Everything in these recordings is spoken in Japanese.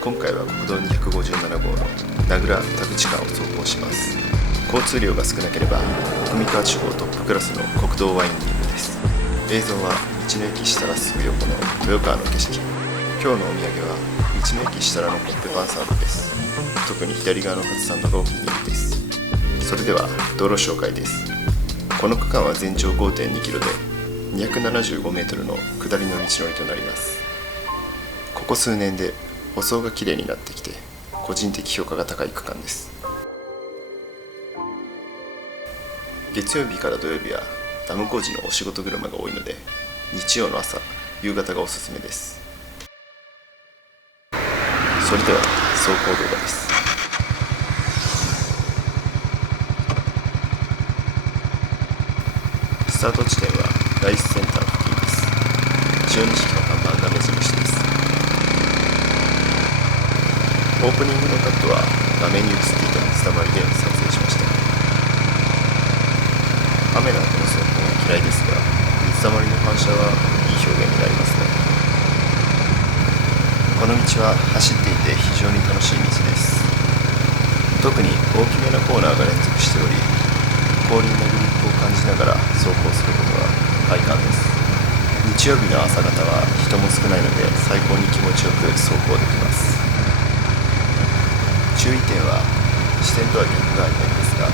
今回は国道257号の名倉田口間を走行します。交通量が少なければ上川地方トップクラスの国道ワインディングです。映像は道の駅設楽すぐ横の豊川の景色。今日のお土産は道の駅設楽のコッペパンサンドです。特に左側のカツサンドがお気に入りです。それでは道路紹介です。この区間は全長 5.2 キロで275メートルの下りの道のりとなります。ここ数年で舗装がきれいになってきて個人的評価が高い区間です。月曜日から土曜日はダム工事のお仕事車が多いので日曜の朝、夕方がおすすめです。それでは走行動画です。スタート地点はライスセンター付近です。12式の看板が目印です。オープニングのカットは画面に映っていた水たまりで撮影しました。雨の後の走行は嫌いですが、水たまりの反射はいい表現になりますね。この道は走っていて非常に楽しい道です。特に大きめなコーナーが連続しており、後輪のグリップを感じながら走行することは快感です。日曜日の朝方は人も少ないので最高に気持ちよく走行できます。注意点は支点とは逆側になりますが、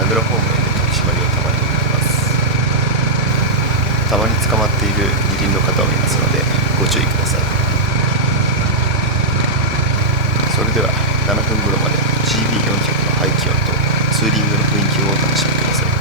名倉方面で取り締まりをたまに見ています。たまに捕まっている二輪の方を見ますのでご注意ください。それでは7分頃まで GB400 の排気音とツーリングの雰囲気をお楽しみください。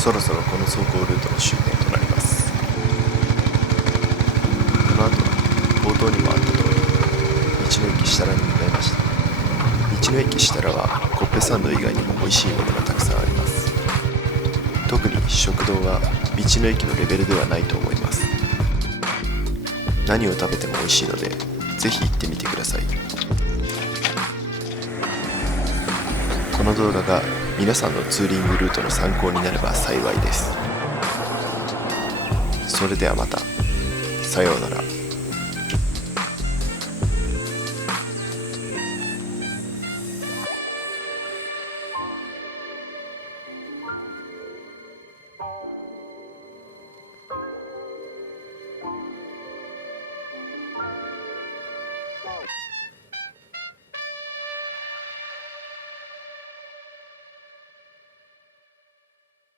そろそろこの走行ルートの終点となります。この後冒頭にもあった通り、道の駅設楽に向かいました。道の駅設楽はコッペサンド以外にも美味しいものがたくさんあります。特に食堂は道の駅のレベルではないと思います。何を食べても美味しいのでぜひ行ってみてください。この動画が皆さんのツーリングルートの参考になれば幸いです。それではまた。さようなら。